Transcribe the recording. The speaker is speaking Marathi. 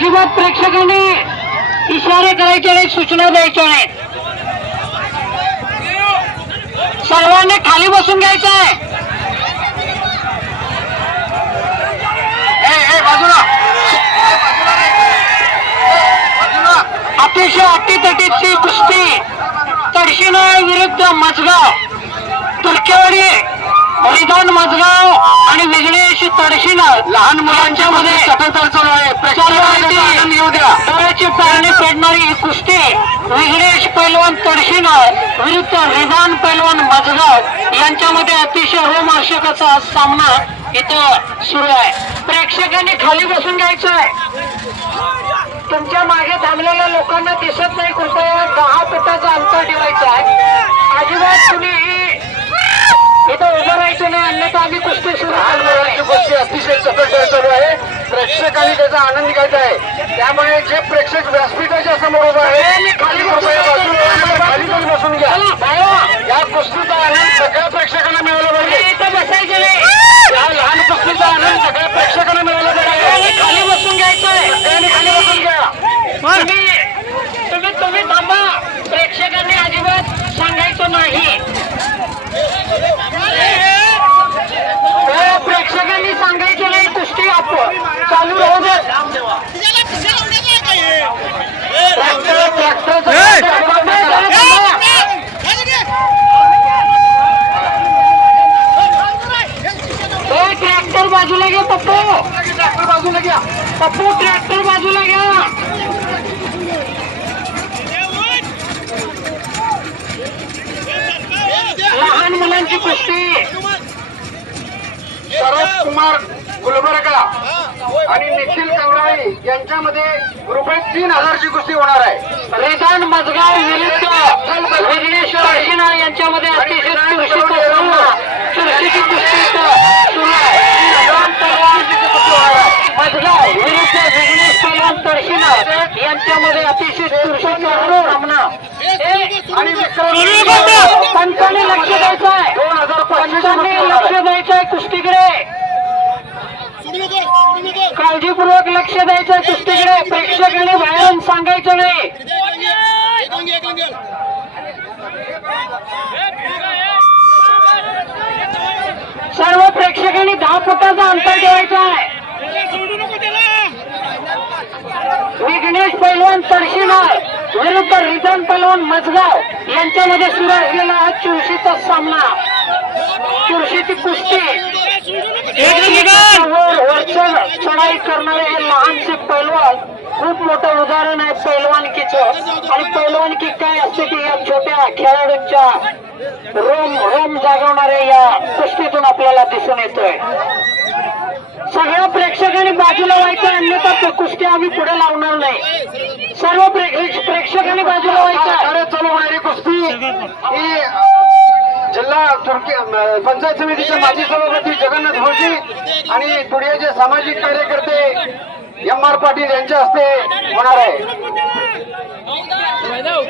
अजिबात प्रेक्षकांनी इशारे करायचे नाहीत, सूचना द्यायच्या नाहीत. सर्वांनी खाली बसून घ्यायचं आहे. अतिशय अटीतटीची कुस्ती तडशीनाळ विरुद्ध मजगाव, तुर्केवाडी हरिदान मजगाव आणि विघ्नेश तडशीनाळ लहान मुलांच्या मध्ये सतत चालू आहे. डोळ्याची पारणी पेडणारी ही कुस्ती विघ्नेश पैलवान तडशीनाळ विरुद्ध रिदान पैलवान मजगाव यांच्यामध्ये अतिशय रोमहर्षकाचा सामना इथं सुरू आहे. प्रेक्षकांनी खाली बसून घ्यायचं आहे. तुमच्या मागे थांबलेल्या लोकांना दिसत नाही, कृपया 10 फुटाचं अंतर ठेवायचं आहे. अजिबात तुम्ही इथं उभं राहायचं नाही, अन्यथा आम्ही कुस्ती सुरू करणार आहे. गोष्टी अतिशय सतत चालू आहे. प्रेक्षकांनी त्याचा आनंद घ्यायचा आहे. त्यामुळे जे प्रेक्षक व्यासपीठाच्या समोर उभं आहे मी खाली खाली बसून घ्या. या कुस्तीचा आनंद सगळ्या प्रेक्षकांना मिळाला पाहिजे. इथं बसायचं नाही. या लहान कुस्तीचा आनंद सगळ्या प्रेक्षकांना मिळाला पाहिजे. खाली बसून घ्यायचंय. सगळ्यांनी खाली बसून घ्या. तुम्ही थांबा. प्रेक्षकांनी अजिबात सांगायचं नाही. प्रेक्षकांनी सांगायचं नाही. कुस्ती आपण चालू राहू दे. ट्रॅक्टर बाजूला घ्या पप्पू. ट्रॅक्टर बाजूला घ्या. पप्पू ट्रॅक्टर बाजूला घ्या. लहान मुलांची कुस्ती शरद कुमार गुलबर्गा आणि निखिल कंगराळी यांच्यामध्ये ₹3000ची कुस्ती होणार आहे. रिदान मजगाव विरुद्ध विघ्नेश तडशीनाळ यांच्यामध्ये अतिशय चुरशीची कुस्ती सुरू आहे. मजगाव विरुद्ध विघ्नेश पैलवान तडशीनाळ यांच्यामध्ये अतिशय चुरशीचा सामना आणि पंचाने लक्ष द्यायचं आहे. 2500 लक्ष द्यायचं आहे कुस्तीकडे. काळजीपूर्वक लक्ष द्यायचं आहे कुस्तीकडे. प्रेक्षकांनी बाहेरून सांगायचं नाही. सर्व प्रेक्षकांनी 10 फुटाचं अंतर ठेवायचं आहे. विघ्नेश पैलवान तडशीनाळ विरुद्ध रिदान पैलवान मजगाव यांच्यामध्ये सुरू असलेला हा चुरशीचा सामना, चुरशीची कुस्ती. वरचढ चढाई करणारे हे लहानसे पैलवान खूप मोठं उदाहरण आहे पैलवानकीचं. आणि पैलवानकी काय असते की या छोट्या खेळाडूंच्या रोम जागवणाऱ्या या कुस्तीतून आपल्याला दिसून येतोय. सगळ्या प्रेक्षकांनी बाजूला व्हायचं, अन्यथा कुस्ती आम्ही पुढे लावणार नाही. सर्व प्रेक्षकांनी बाजूला व्हायचं. चालू होणारी कुस्ती ही जिल्हा पंचायत समितीचे माजी सभापती जगन्नाथ भोजी आणि पुढे सामाजिक कार्यकर्ते M.R. पाटील यांच्या हस्ते होणार आहे. Vai, não!